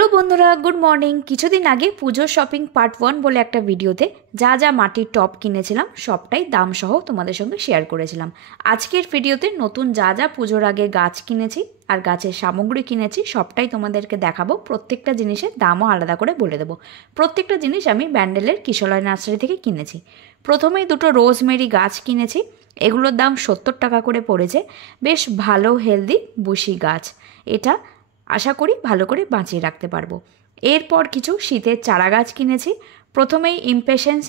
Hello বন্ধুরা, good morning. কিছুদিন আগে পুজোর শপিং পার্ট 1 বলে একটা ভিডিওতে যা যা মাটির টব কিনেছিলাম সবটাই দাম সহ তোমাদের সঙ্গে শেয়ার করেছিলাম। আজকের ভিডিওতে নতুন যা যা পুজোর আগে গাছ কিনেছি আর গাছের সামগ্রী কিনেছি সবটাই তোমাদেরকে দেখাবো। প্রত্যেকটা জিনিসের দামও আলাদা করে বলে দেবো। প্রত্যেকটা জিনিস আমি ব্যান্ডেলের কিশলয় নার্সারি থেকে কিনেছি। প্রথমেই দুটো রোজমেরি গাছ কিনেছি, এগুলোর দাম 70 টাকা করে পড়েছে। বেশ ভালো হেলদি বুশি গাছ, এটা আশা করি ভালো করে বাঁচিয়ে রাখতে পারবো। এরপর কিছু শীতের চারা গাছ কিনেছি। প্রথমেই ইমপেশেন্স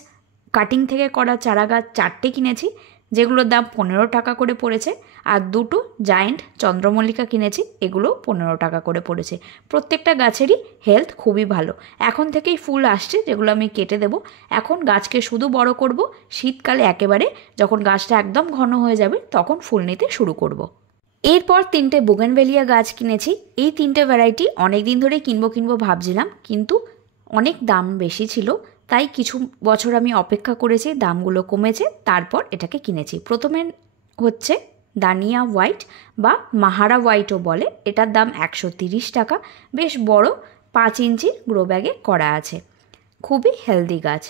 কাটিং থেকে করা চারা গাছ 4টে কিনেছি, যেগুলোর দাম 15 টাকা করে পড়েছে। আর দুটো জায়েন্ট চন্দ্রমল্লিকা কিনেছি, এগুলো 15 টাকা করে পড়েছে। প্রত্যেকটা গাছেরই হেলথ খুবই ভালো। এখন থেকেই ফুল আসছে, যেগুলো আমি কেটে দেবো। এখন গাছকে শুধু বড় করব, শীতকালে একেবারে যখন গাছটা একদম ঘন হয়ে যাবে তখন ফুল নিতে শুরু করব। এরপর 3টে বোগেনভেলিয়া গাছ কিনেছি। এই 3টে ভ্যারাইটি অনেক দিন ধরে কিনবো ভাবছিলাম, কিন্তু অনেক দাম বেশি ছিল, তাই কিছু বছর আমি অপেক্ষা করেছি, দামগুলো কমেছে, তারপর এটাকে কিনেছি। প্রথমে হচ্ছে দানিয়া হোয়াইট বা মাহারা হোয়াইটও বলে, এটার দাম 130 টাকা। বেশ বড় 5 ইঞ্চির গ্রো ব্যাগে করা আছে, খুবই হেলদি গাছ।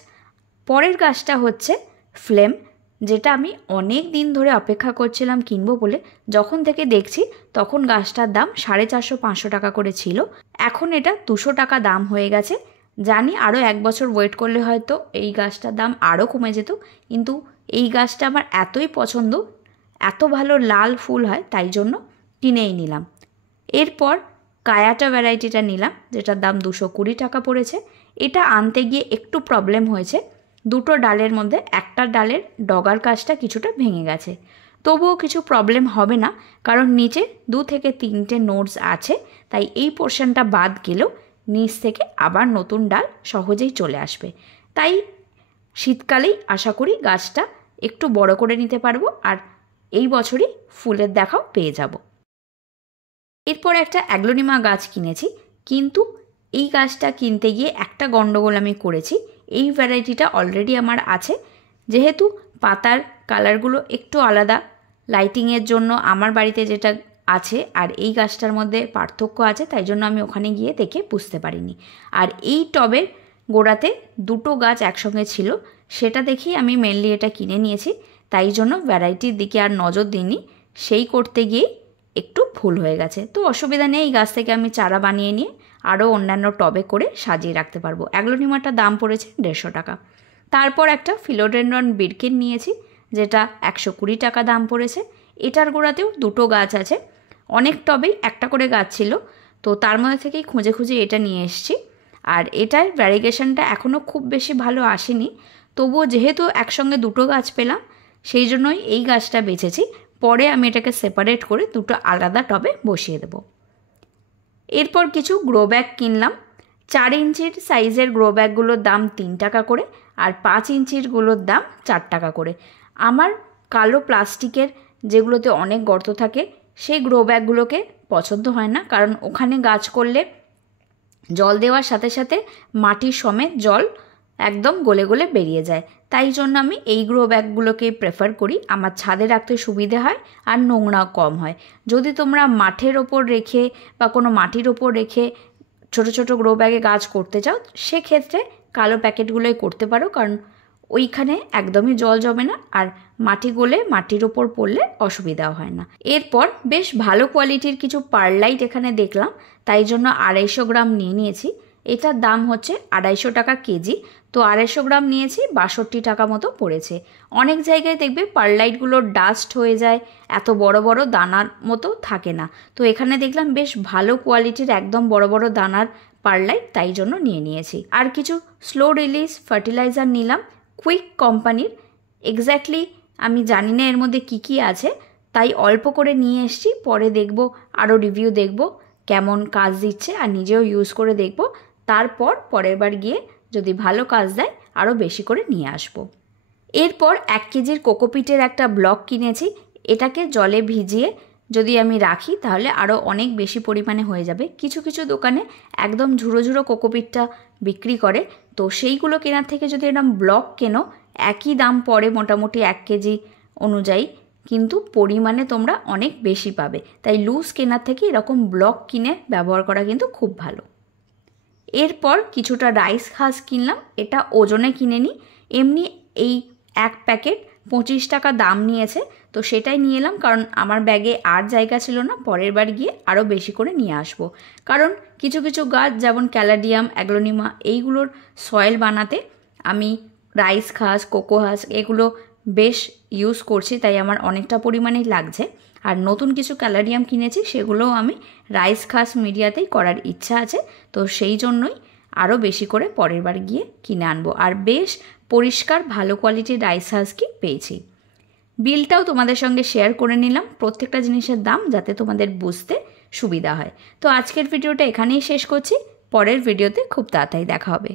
পরের গাছটা হচ্ছে ফ্লেম, যেটা আমি অনেক দিন ধরে অপেক্ষা করছিলাম কিনবো বলে। যখন থেকে দেখছি তখন গাছটার দাম 450-500 টাকা করে ছিল, এখন এটা 200 টাকা দাম হয়ে গেছে। জানি আরও 1 বছর ওয়েট করলে হয়তো এই গাছটার দাম আরও কমে যেত, কিন্তু এই গাছটা আমার এতই পছন্দ, এত ভালো লাল ফুল হয়, তাই জন্য কিনেই নিলাম। এরপর কায়াটা ভ্যারাইটিটা নিলাম, যেটার দাম 220 টাকা পড়েছে। এটা আনতে গিয়ে একটু প্রবলেম হয়েছে, দুটো ডালের মধ্যে একটা ডালের ডগার কাছটা কিছুটা ভেঙে গেছে। তবুও কিছু প্রবলেম হবে না, কারণ নিচে 2 থেকে 3টে নোডস আছে, তাই এই পোর্শনটা বাদ গেলেও নিচ থেকে আবার নতুন ডাল সহজেই চলে আসবে। তাই শীতকালেই আশা করি গাছটা একটু বড় করে নিতে পারবো, আর এই বছরই ফুলের দেখাও পেয়ে যাব। এরপর একটা অ্যাগ্লোনিমা গাছ কিনেছি, কিন্তু এই গাছটা কিনতে গিয়ে একটা গন্ডগোল আমি করেছি। এই ভ্যারাইটিটা অলরেডি আমার আছে, যেহেতু পাতার কালারগুলো একটু আলাদা, লাইটিংয়ের জন্য আমার বাড়িতে যেটা আছে আর এই গাছটার মধ্যে পার্থক্য আছে, তাই জন্য আমি ওখানে গিয়ে দেখে বুঝতে পারিনি। আর এই টবের গোড়াতে দুটো গাছ একসঙ্গে ছিল, সেটা দেখেই আমি মেনলি এটা কিনে নিয়েছি, তাই জন্য ভ্যারাইটির দিকে আর নজর দিইনি। সেই করতে গিয়ে একটু ভুল হয়ে গেছে, তো অসুবিধা নেই। এই গাছ থেকে আমি চারা বানিয়ে নিয়ে আরও অন্যান্য টবে করে সাজিয়ে রাখতে পারবো। অ্যাগ্লোনিমাটার দাম পড়েছে 150 টাকা। তারপর একটা ফিলোডেন্ড্রন বিরকিন নিয়েছি, যেটা 120 টাকা দাম পড়েছে। এটার গোড়াতেও দুটো গাছ আছে, অনেক টবেই একটা করে গাছ ছিল, তো তার মধ্যে থেকেই খুঁজে খুঁজে এটা নিয়ে এসেছি। আর এটার ভ্যারিগেশনটা এখনও খুব বেশি ভালো আসেনি, তবুও যেহেতু একসঙ্গে দুটো গাছ পেলাম, সেই জন্যই এই গাছটা বেছেছি। পরে আমি এটাকে সেপারেট করে দুটো আলাদা টবে বসিয়ে দেব। এরপর কিছু গ্রো ব্যাগ কিনলাম। 4 ইঞ্চির সাইজের গ্রো ব্যাগগুলোর দাম 3 টাকা করে, আর 5 ইঞ্চিরগুলোর দাম 4 টাকা করে। আমার কালো প্লাস্টিকের যেগুলোতে অনেক গর্ত থাকে সেই গ্রো ব্যাগগুলোকে পছন্দ হয় না, কারণ ওখানে গাছ করলে জল দেওয়ার সাথে সাথে মাটির সমেত জল একদম গলে গলে বেরিয়ে যায়। তাই জন্য আমি এই গ্রো ব্যাগগুলোকেই প্রেফার করি, আমার ছাদে রাখতে সুবিধে হয় আর নোংরাও কম হয়। যদি তোমরা মাঠের ওপর রেখে বা কোনো মাটির ওপর রেখে ছোট ছোট গ্রো ব্যাগে গাছ করতে চাও, সেক্ষেত্রে কালো প্যাকেটগুলোই করতে পারো, কারণ ওইখানে একদমই জল জমে না, আর মাটি গলে মাটির ওপর পড়লে অসুবিধাও হয় না। এরপর বেশ ভালো কোয়ালিটির কিছু পারলাইট এখানে দেখলাম, তাই জন্য 250 গ্রাম নিয়ে নিয়েছি। এটার দাম হচ্ছে 250 টাকা কেজি, তো 250 গ্রাম নিয়েছি, 62 টাকা মতো পড়েছে। অনেক জায়গায় দেখবে পারলাইটগুলো ডাস্ট হয়ে যায়, এত বড় বড় দানার মতো থাকে না, তো এখানে দেখলাম বেশ ভালো কোয়ালিটির একদম বড় বড় দানার পারলাইট, তাই জন্য নিয়ে নিয়েছি। আর কিছু স্লো রিলিজ ফার্টিলাইজার নিলাম কুইক কোম্পানির। এক্স্যাক্টলি আমি জানি না এর মধ্যে কী কী আছে, তাই অল্প করে নিয়ে এসেছি। পরে দেখব, আরও রিভিউ দেখব কেমন কাজ দিচ্ছে, আর নিজেও ইউজ করে দেখব। তারপর পরের বার গিয়ে যদি ভালো কাজ দেয় আরও বেশি করে নিয়ে আসব। এরপর 1 কেজির কোকোপিটের একটা ব্লক কিনেছি। এটাকে জলে ভিজিয়ে যদি আমি রাখি তাহলে আরও অনেক বেশি পরিমাণে হয়ে যাবে। কিছু কিছু দোকানে একদম ঝুড়ো ঝুড়ো কোকোপিটটা বিক্রি করে, তো সেইগুলো কেনার থেকে যদি এরকম ব্লক কেনো একই দাম পড়ে মোটামুটি 1 কেজি অনুযায়ী, কিন্তু পরিমাণে তোমরা অনেক বেশি পাবে। তাই লুজ কেনার থেকে এরকম ব্লক কিনে ব্যবহার করা কিন্তু খুব ভালো। এরপর কিছুটা রাইস হাঁস কিনলাম, এটা ওজনে কিনে নিই, এমনি এই এক প্যাকেট 25 টাকা দাম নিয়েছে, তো সেটাই নিয়ে এলাম কারণ আমার ব্যাগে আর জায়গা ছিল না, পরের বার গিয়ে আরও বেশি করে নিয়ে আসবো। কারণ কিছু কিছু গাছ যেমন ক্যালাডিয়াম, অ্যাগ্লোনিমা এইগুলোর সয়েল বানাতে আমি রাইস ঘাস, কোকো ঘাস এগুলো বেশ ইউজ করছি, তাই আমার অনেকটা পরিমাণেই লাগছে। আর নতুন কিছু ক্যালাডিয়াম কিনেছি, সেগুলোও আমি রাইস ঘাস মিডিয়াতেই করার ইচ্ছা আছে, তো সেই জন্যই আরও বেশি করে পরের বার গিয়ে কিনে আনবো। আর বেশ পরিষ্কার ভালো কোয়ালিটির রাইস হাস্কি পেয়েছি। বিলটাও তোমাদের সঙ্গে শেয়ার করে নিলাম, প্রত্যেকটা জিনিসের দাম যাতে তোমাদের বুঝতে সুবিধা হয়। তো আজকের ভিডিওটা এখানেই শেষ করছি, পরের ভিডিওতে খুব তাড়াতাড়ি দেখা হবে।